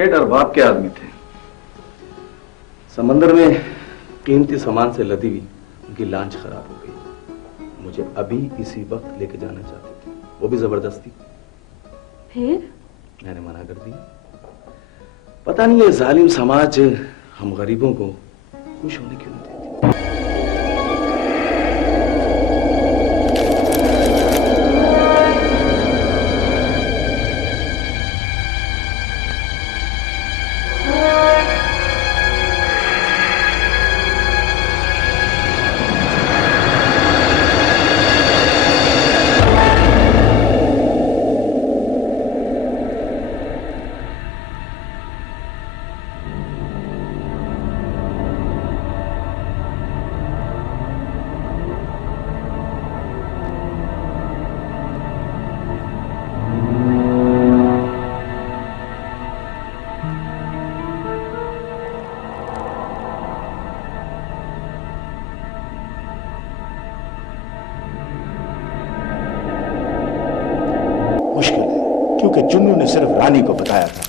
सेठ अरबाब के आदमी थे। समंदर में कीमती सामान से लदी हुई उनकी लॉन्च खराब हो गई। मुझे अभी इसी वक्त लेके जाना चाहते थे, वो भी जबरदस्ती। फिर मैंने मना कर दिया। पता नहीं ये जालिम समाज हम गरीबों को खुश होने क्यों नहीं देती। क्योंकि चुन्नू ने सिर्फ रानी को बताया था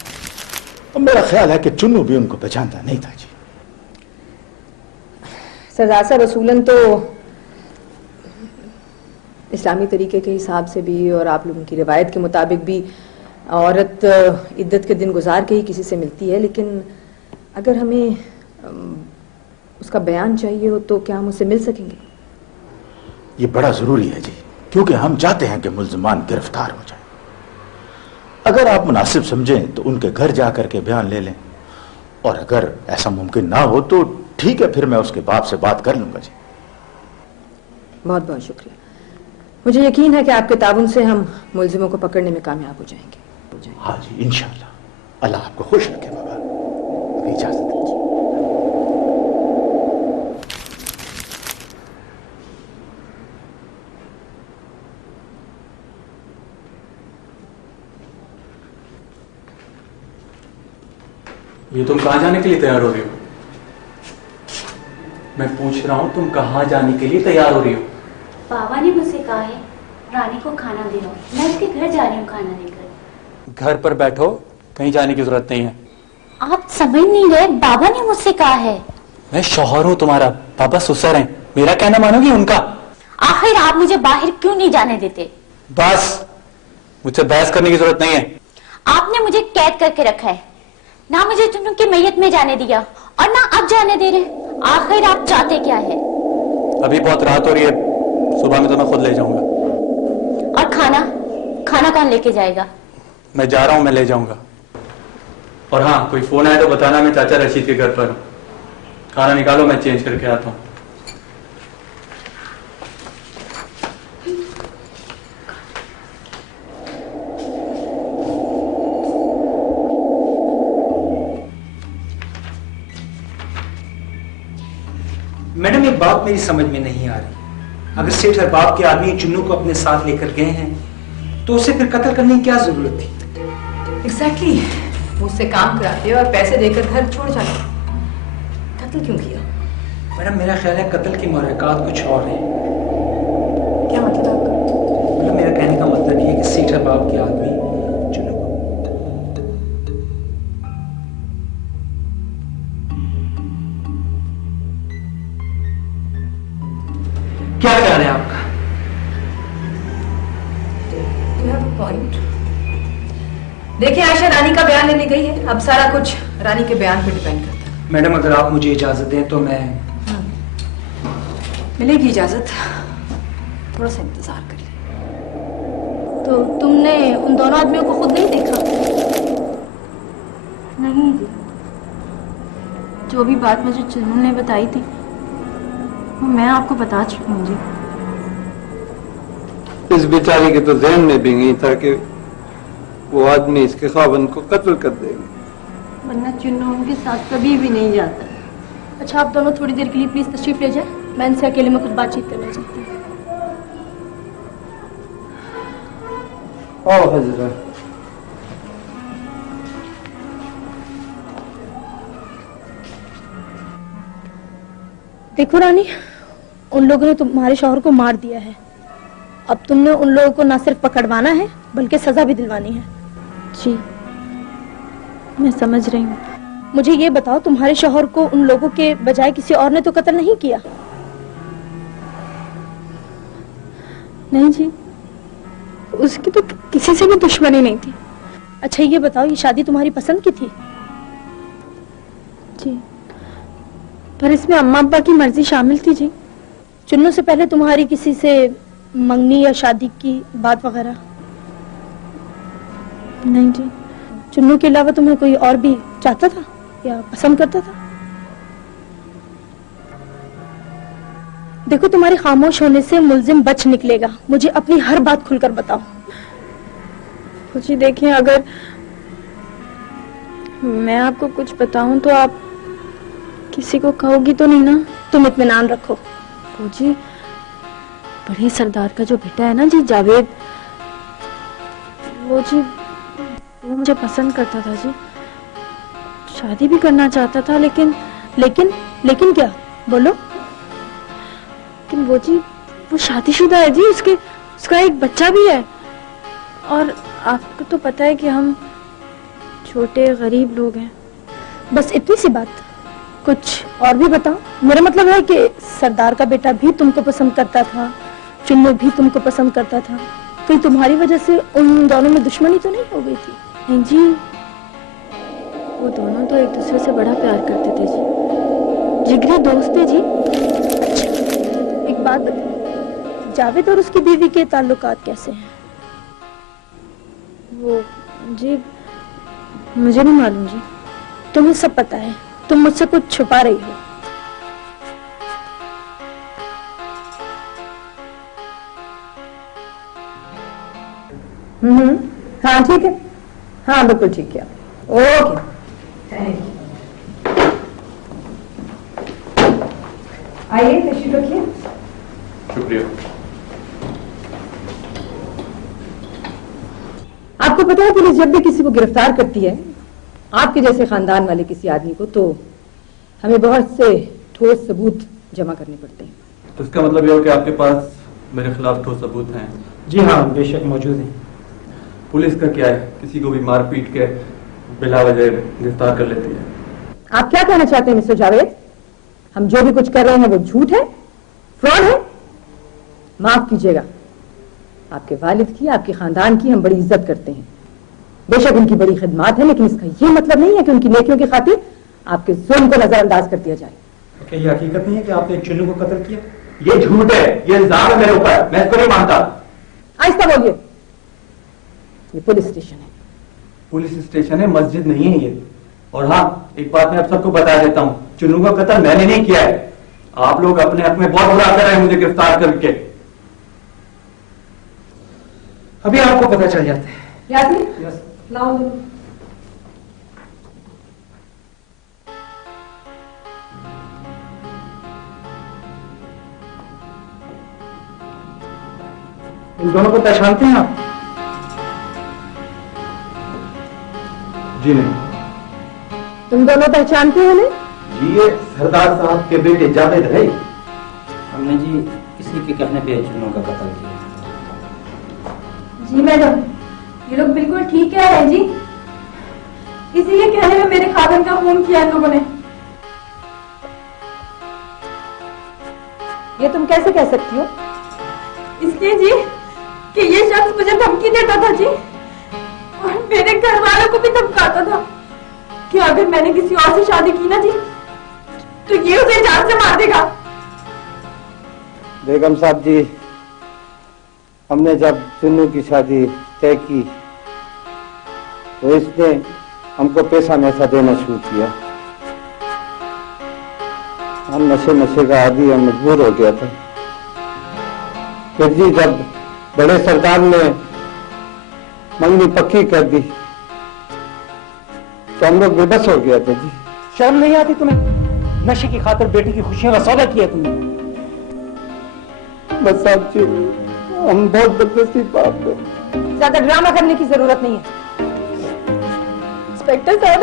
और मेरा ख्याल है कि चुन्नू भी उनको पहचानता नहीं था। जी सरदार साहब, रसूलन तो इस्लामी तरीके के हिसाब से भी और आप लोगों की रिवायत के मुताबिक भी औरत इद्दत के दिन गुजार के ही किसी से मिलती है, लेकिन अगर हमें उसका बयान चाहिए हो तो क्या हम उससे मिल सकेंगे? ये बड़ा जरूरी है जी, क्योंकि हम चाहते हैं कि मुल्ज़िमान गिरफ्तार हो जाए। अगर आप मुनासिब समझें तो उनके घर जाकर के बयान ले लें, और अगर ऐसा मुमकिन ना हो तो ठीक है, फिर मैं उसके बाप से बात कर लूंगा। जी बहुत बहुत शुक्रिया। मुझे यकीन है कि आपके ताबन से हम मुल्जिमों को पकड़ने में कामयाब हो जाएंगे। हाँ जी, इंशाअल्लाह। अल्लाह आपको खुश रखे बाबा। अभी इजाजत दीजिए। ये तुम कहाँ जाने के लिए तैयार हो रही हो? मैं पूछ रहा हूँ तुम कहाँ जाने के लिए तैयार हो रही हो? बाबा ने मुझसे कहा है रानी को खाना दे आओ, मैं उसके घर जा रही हूँ खाना देकर। घर पर बैठो, कहीं जाने की जरूरत नहीं है। आप समझ नहीं रहे, बाबा ने मुझसे कहा है। मैं शौहर हूँ तुम्हारा, पापा ससुर हैं, मेरा कहना मानोगी उनका? आखिर आप मुझे बाहर क्यों नहीं जाने देते? बस, मुझसे बहस करने की जरूरत नहीं है। आपने मुझे कैद करके रखा है, ना मुझे चुन्नू की मैयत में जाने दिया और ना अब जाने दे रहे। आखिर आप चाहते क्या है? अभी बहुत रात हो रही है, सुबह में तो मैं खुद ले जाऊंगा। और खाना कौन लेके जाएगा? मैं जा रहा हूँ, मैं ले जाऊंगा। और हाँ, कोई फोन आए तो बताना, मैं चाचा रशीद के घर पर हूँ। खाना निकालो, मैं चेंज करके आता हूँ। मैडम, एक बात मेरी समझ में नहीं आ रही। अगर सेठ अरबाब के आदमी चुन्नू को अपने साथ लेकर गए हैं तो उसे फिर कत्ल करने की क्या जरूरत थी? एग्जैक्टली, मुझसे काम कराते और पैसे देकर घर छोड़ जाते, कत्ल क्यों किया? मैडम, मेरा ख्याल है कत्ल की मुहर्रिकात कुछ और हैं। क्या मतलब आपका? मतलब मेरा कहने का मतलब ये है कि सेठ अरबाब के आदमी चुन्नू को क्या ख्याल है आपका? पॉइंट। देखिए आयशा, रानी का बयान लेने गई है, अब सारा कुछ रानी के बयान पे डिपेंड करता है। मैडम, अगर आप मुझे इजाजत दें तो मैं मिलेगी इजाजत, थोड़ा सा इंतजार करिए। तो तुमने उन दोनों आदमियों को खुद नहीं देखा? नहीं, जो भी बात मुझे चुन्नू ने बताई थी वो मैं आपको बता चुकी हूँ जी। इस बेचारी के तो ज़हन में भी नहीं था कि वो आदमी इसके खावंद को कत्ल कर देंगे। वरना चुन्नू उनके साथ कभी भी नहीं जाता। अच्छा, आप दोनों थोड़ी देर के लिए प्लीज तशरीफ ले जाए, मैं इनसे अकेले में कुछ बातचीत करना चाहती हूँ। आओ हजरत। देखो रानी, उन लोगों ने तुम्हारे शौहर को मार दिया है। अब तुमने उन लोगों को ना सिर्फ पकड़वाना है बल्कि सजा भी दिलवानी है। जी, मैं समझ रही हूँ। मुझे ये बताओ, तुम्हारे शौहर को उन लोगों के बजाय किसी और ने तो कत्ल नहीं किया? नहीं जी, उसकी तो किसी से भी दुश्मनी नहीं थी। अच्छा ये बताओ, ये शादी तुम्हारी पसंद की थी? जी, पर इसमें अम्मा अब्बा की मर्जी शामिल थी जी। चुन्नू से पहले तुम्हारी किसी से मंगनी या शादी की बात वगैरह? नहीं जी। चुन्नू के अलावा तुम्हें कोई और भी चाहता था या पसंद करता था? देखो, तुम्हारे खामोश होने से मुल्जिम बच निकलेगा। मुझे अपनी हर बात खुलकर बताओ। जी देखिए, अगर मैं आपको कुछ बताऊं तो आप किसी को कहोगी तो नहीं ना? तुम इत्मीनान रखो। जी, बड़े सरदार का जो बेटा है ना जी, जावेद, वो जी वो मुझे पसंद करता था जी, शादी भी करना चाहता था, लेकिन क्या? बोलो। लेकिन वो जी वो शादीशुदा है जी, उसका एक बच्चा भी है। और आपको तो पता है कि हम छोटे गरीब लोग हैं। बस इतनी सी बात? कुछ और भी बताओ। मेरा मतलब है कि सरदार का बेटा भी तुमको पसंद करता था, चुन्नू भी तुमको पसंद करता था। कहीं तुम्हारी वजह से उन दोनों में दुश्मनी तो नहीं हो गई थी? नहीं जी, वो दोनों तो एक दूसरे से बड़ा प्यार करते थे जी, जिगरी दोस्त थे जी। एक बात बताओ, जावेद और उसकी बीवी के ताल्लुकात कैसे हैं? वो जी मुझे नहीं मालूम जी। तुम्हें सब पता है, तुम मुझसे कुछ छुपा रही हो। हाँ ठीक है, हाँ बिल्कुल ठीक है। ओके, आइए तशरीफ रखिए। शुक्रिया। आपको पता है, पुलिस जब भी किसी को गिरफ्तार करती है, आपके जैसे खानदान वाले किसी आदमी को, तो हमें बहुत से ठोस सबूत जमा करने पड़ते हैं। तो इसका मतलब यह हो कि आपके पास मेरे खिलाफ ठोस सबूत हैं? जी हाँ, बेशक मौजूद है। पुलिस का क्या है, किसी को भी मार पीट के बिला वजह गिरफ्तार कर लेती है। आप क्या कहना चाहते हैं मिस्टर जावेद? हम जो भी कुछ कर रहे हैं वो झूठ है, फ्रॉड है? माफ कीजिएगा, आपके वालिद की, आपके खानदान की हम बड़ी इज्जत करते हैं। बेशक उनकी बड़ी खिदमत है, लेकिन इसका ये मतलब नहीं है कि उनकी नेकियों की खातिर आपके जुल्म को नजरअंदाज कर दिया जाए। क्या ये हकीकत नहीं है कि आपने चुन्नू को कत्ल किया? ये झूठ है, ये इल्जाम है मेरे ऊपर, मैं इसको नहीं मानता। आहिस्ता बोलिए, ये पुलिस स्टेशन है। पुलिस स्टेशन है, मस्जिद नहीं है ये। और हाँ, एक बात मैं आप सबको बता देता हूँ, चुन्नू का कत्ल मैंने नहीं किया है। आप लोग अपने हक में बहुत बुरा कर रहे हैं मुझे गिरफ्तार करके। अभी आपको पता चल जाता है। यासी, लाओ। इन दोनों को पहचानते हैं आप? जी नहीं। तुम दोनों पहचानते हो ना? जी, ये सरदार साहब के बेटे जावेद है। हमने जी इसी के कहने पे चुन्नू का कत्ल किया। जी मैडम, ये लोग बिल्कुल ठीक कह रहे हैं जी, इसी के कहने में मेरे खादन का खून किया इन लोगों ने। ये तुम कैसे कह सकती हो? इसलिए जी कि ये शख्स मुझे धमकी देता था जी, और मेरे घर वालों को भी धमकाता था कि अगर मैंने किसी और से शादी की ना जी, तो ये उसे जान से मार देगा। बेगम साहब जी, हमने जब चुन्नू की शादी तय की तो इसने हमको पैसा मैसा देना शुरू किया। हम नशे का आदी हम मजबूर हो गया था। फिर जी जब बड़े सरदार ने मंगनी पक्की कर दी तो हम लोग बेबस हो गया था जी। शर्म नहीं आती तुम्हें? नशे की खातिर बेटी की खुशियों का सौदा किया तुमने। बस साहब जी, हम बहुत बदनसीब बाप हैं। ज्यादा ड्रामा करने की जरूरत नहीं है। इंस्पेक्टर साहब,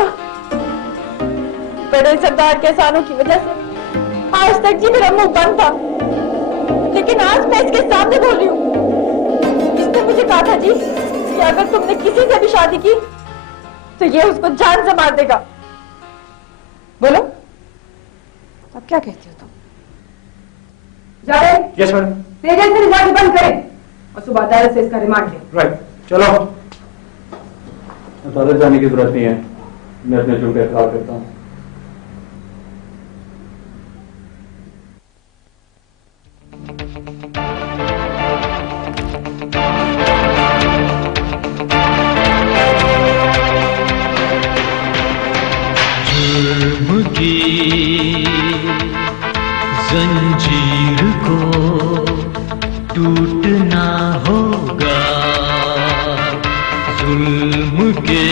बड़े सरदार के एहसानों की वजह से आज तक जी मेरा मुंह बंद था, लेकिन आज मैं इसके सामने बोल रही हूँ। इसने मुझे कहा था जी कि अगर तुमने किसी से भी शादी की तो ये उसको जान से मार देगा। बोलो, अब क्या कहती हो तुम? जा रहे? Yes madam. तेजल से रिजल्ट बंद करें और सुबह अदालत से इसका रिमांड लें। राइट, चलो। अदालत जाने की जरूरत नहीं है, मैं अपने जुर्म का इकरार करता हूँ। जुर्म की जंजीर को टूटना होगा, जुल्म के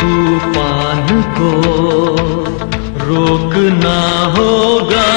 तूफान को रोकना होगा।